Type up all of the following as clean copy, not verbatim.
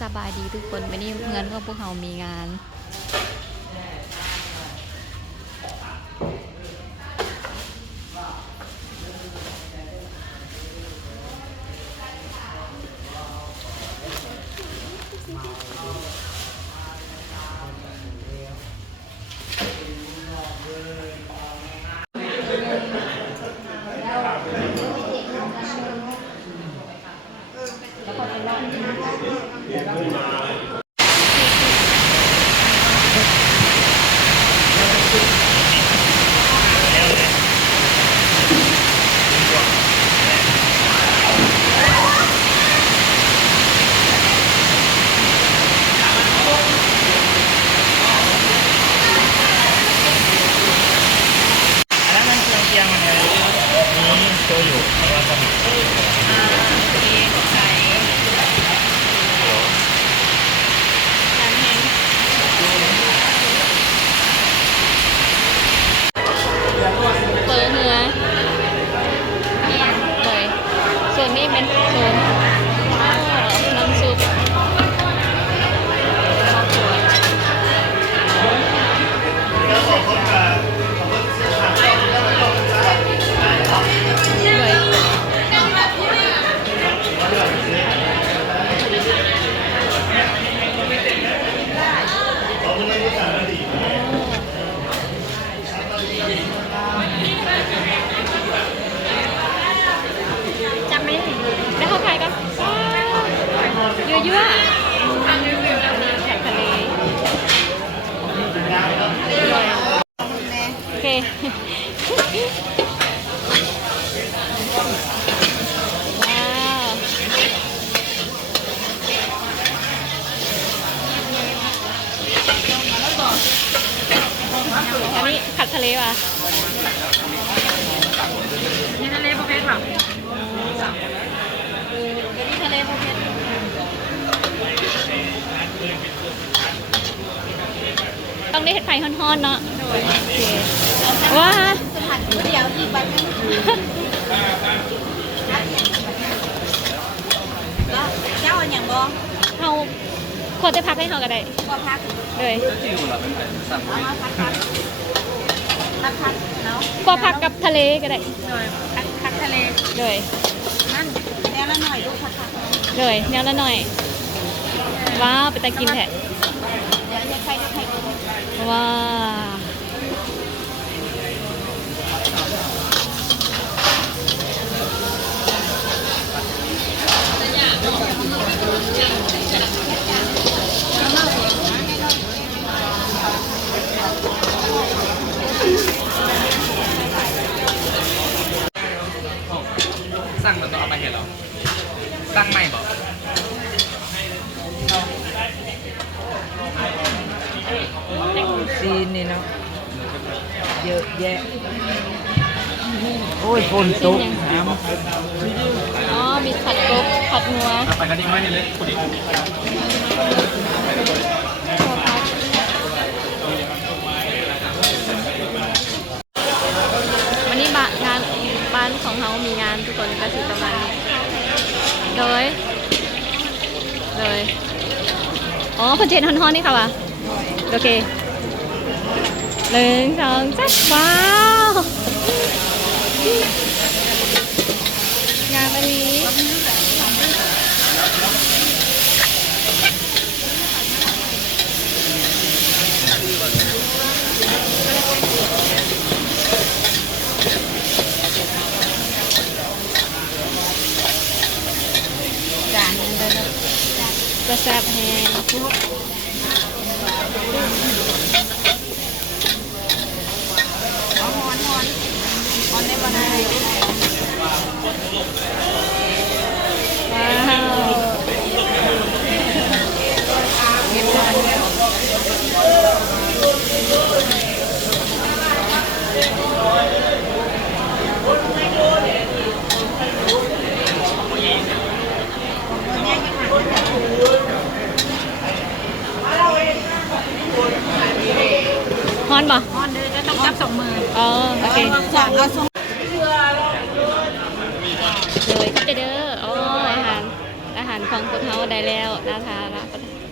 สบายดีทุกคนวันนี้เงินของพวกเรามีงานอันนั้นมันเครื่องเคียงมันไงนี่โชยุแล้วก็สมิโอเคใส่น้ำแห้งเปิดเนื้อเลยส่วนนี้เป็นส่วนน้ำซุปจำไม่ได้แล้วเข้าไทยก็ยั่วๆแขกทะเลโอเคว้าวอันนี้ผัดทะเลป่ะนี่ทะเลประเภทป่ะนี่ทะเลประเภทต้องได้เห็ดไฟฮ้อนๆเนาะว้าผัดก๋วยเตี๋ยวอีกใบนึงเจ้าอย่างบ่เขาควรจะพักให้เขาก็ได้ก็พักเลยพักเนาะก็พักกับทะเลก็ได้เลยพักทะเลเลยนั่นแนวละหน่อยลูกพักเลยแนวละหน่อยว้าวไปตะกินแท้ว้าสั่งมันต้องเอาไปเห็นหรอสั่งใหม่บอกซีนนี่เนาะเยอะแยะโอ้ยฝนตกน้ำ อ๋อมีผัดกบผัดงัวไปกันดีไหมนี่เลยคุณดิวันนี้งานบ้านของเขามีงานทุกคนก็คือประมาณนี้เลยอ๋อคอนเทนต์ฮอนๆนี่ค่ะวะโอเค1 2 3ว้าวงานวันนี้จะแซ่บแฮงฮอนได้บ่ได้ว้าวฮอนป่ะฮอนเด้อจะต้องจับ2 มืออ๋อโอเคเอาส่งเลยก็จะเด้ออ๋ออาหารของ พวกเขาได้แล้วน่าทานละ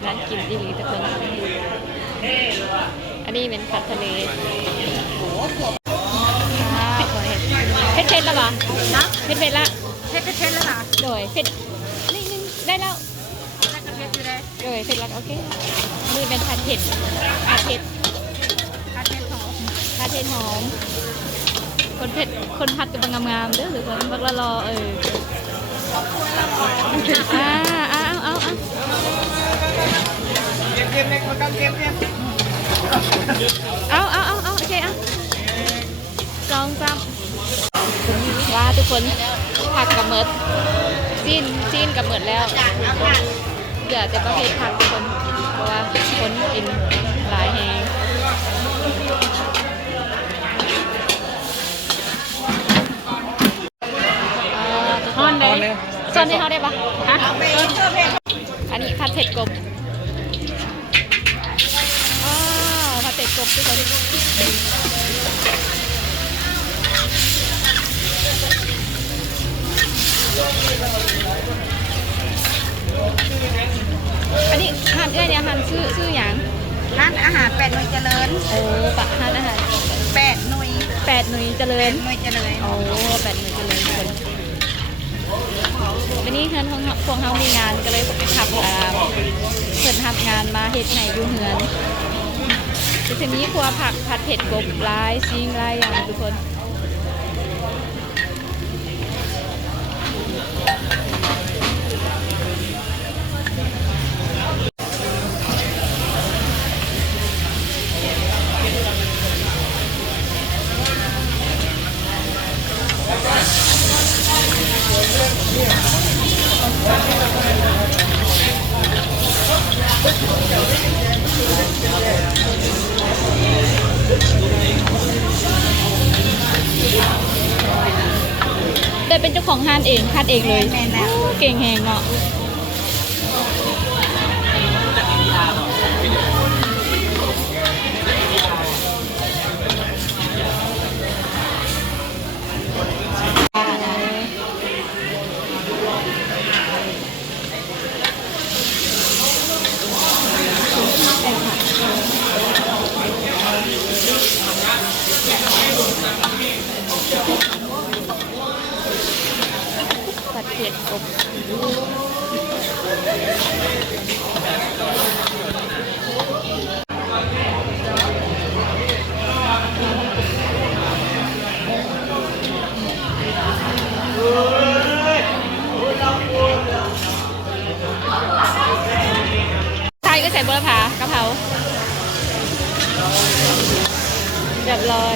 น่ากินดีทุกคนอันนี้เป็นผัดทะเลเผ็ดแล้วเหรอนะเผ็ดละเผ็ดแล้วค่ะโดยเผ็ดนิดนึงได้แล้วโดยเผ็ดแล้วโอเคนี่เป็นผัดเผ็ดหอมคนเผ็ดคนผัดกับบางงามๆเด้อหรือคนบักละรอเอาเกมเล็กมากันเกมโอเคสองสามว่าทุกคนผักกับเมิดซีนกับเมิดแล้วเดี๋ยวจะประเภทผักทุกคนเพราะว่าคนกินหลายแหงฮอนเลยซอนให้เขาได้ปะฮะอันนี้ผัดเผ็ดกบผัดเผ็ดกบทุกคนอันนี้หันเนี่ยหันชื่ออย่างร้านอาหาร8 หน่วยเจริญโอ้ปะหันอาหาร8 หน่วย8 หน่วยเจริญ หน่วยเจริญโอ้8 หน่วยเจริญคนวันนี้เพื่อนของพวกเขามีงานก็เลยไปทำเพิ่นทำงานมาเฮ็ดให้อยู่เฮือนทีนี้ครัวผัดเผ็ดกบลายซิงลายอย่างทุกคนได้เป็นเจ้าของห้านเองคัดเองเลยเก่งแหงเนาะผัดเผ็ดกบไทยก็ใส่บัวผากะเพราเรียบร้อย